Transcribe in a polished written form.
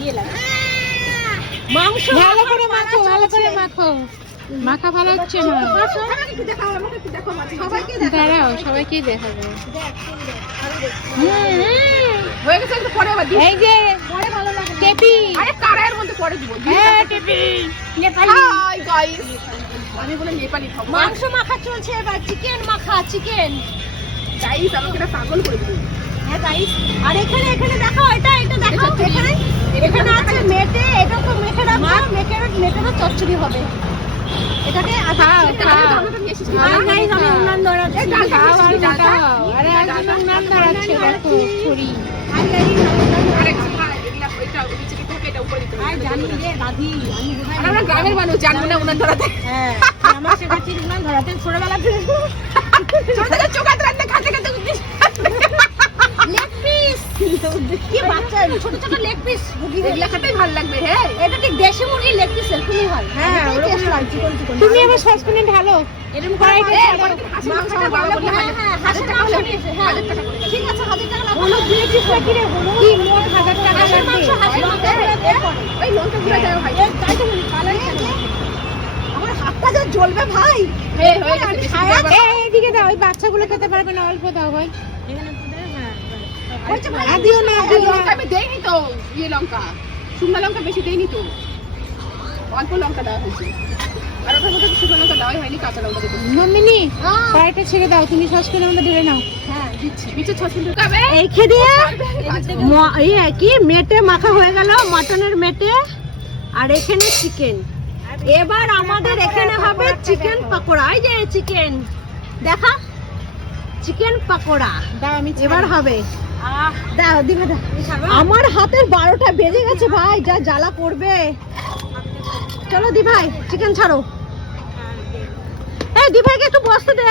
ইয়ে লাগে। মাংস ভালো করে মাখো, ভালো করে মাখো। মাখা ভালো হচ্ছে না। দাঁড়াও, সবাইকেই দেখাবে। হয়ে গেছে, একটু পরে আবার দিই। এই যে পরে ভালো লাগে না। টেপি। আরে কারায়ের মধ্যে পরে দিব। হ্যাঁ টেপি। নেপালি। হাই গাইস, আমি বলে নেপালি খাবো। মাংস মাখা চলছে এবার, চিকেন মাখা, চিকেন। গাইস আমাকে এটা পাগল করে দিল। হ্যাঁ গাইস, আর এখানে দেখো, এটা দেখো, এখানে আছে মেটে, এটা তো মেটে রাখবো, মেটেরও চচ্চড়ি হবে। এটাকে খাও, খাও। আর গাইস আমি উনান ধরাচ্ছি, খাও আর খাও। আরে একজন উনান ধরাচ্ছে, দেখো ছুরি। আরে খাই এগুলা, ওইটা নিচে দিতে হবে, এটা উপরে দিতে হবে। আই জানি রে দাদি, আমি বোঝাই আমরা গ্রামের মানুষ, জানবো না উনান ধরাতে। হ্যাঁ, আমার শেখাচ্ছি উনান ধরাতে ছোটবেলা থেকে। ছোটদের চোখাতে রাখতে খাতে খাতে লেগ পিস, কি বাচ্চা ছোট ছোট লেগ পিস, এগুলা খেতেই ভালো লাগবে। হ্যাঁ, এটা ঠিক দেশি মুরগির লেগ পিস এরকমই হয়। হ্যাঁ, ওরকম হয় চিকন চিকন। তুমি আবার সসপ্যানে ঢালো, এরকম কড়াইতে মাংসটা ভালো বললে হয়। হ্যাঁ, 1000 টাকা নিয়েছে। হ্যাঁ, ঠিক আছে, 1000 টাকা লাগবে। হলুদ দিয়েছিস নাকি রে? হলুদ কি মোট 1000 টাকা লাগবে? 1000 টাকা। ওই লঙ্কা গুঁড়া দেওয়া হয়। তাই তো কালার খেতে। আমার হাতটা যা জ্বলবে ভাই। হয়ে গেছে, বেশি করে আবার- এইদিকে দাও, ওই বাচ্চাগুলো খেতে পারবে না, অল্প দাও ভাই। এখানে তো দে। হ্যাঁ, আদিও না, এই লঙ্কা আমি দেইনি তো, ইয়ে লঙ্কা, শুকনো লঙ্কা বেশি দেইনি তো, অল্প লঙ্কা দেওয়া হয়েছে। আর ওটার মধ্যে শুকনো লঙ্কা দেওয়াই হয়নি, কাঁচা লঙ্কা দিতে। মম্মিনি কড়াইটা ছেড়ে দাও, তুমি সসপ্যানের মধ্যে ঢেলে নাও। হ্যাঁ দিচ্ছি, নিচে 6 মিনিট হবে। এই খেয়ে ইয়ে কি মেটে মাখা হয়ে গেল, মটনের মেটে, আর এখানে চিকেন। এবার আমাদের এখানে হবে চিকেন পকোড়া। এই যে চিকেন দেখা, চিকেন পকোড়া দাও, আমি এবার হবে। দাও দিবে, দাও। আমার হাতের 12টা বেজে গেছে ভাই, যা জ্বালা করবে। চলো দি ভাই, চিকেন ছাড়ো। এই দি ভাইকে একটু বসতে দে।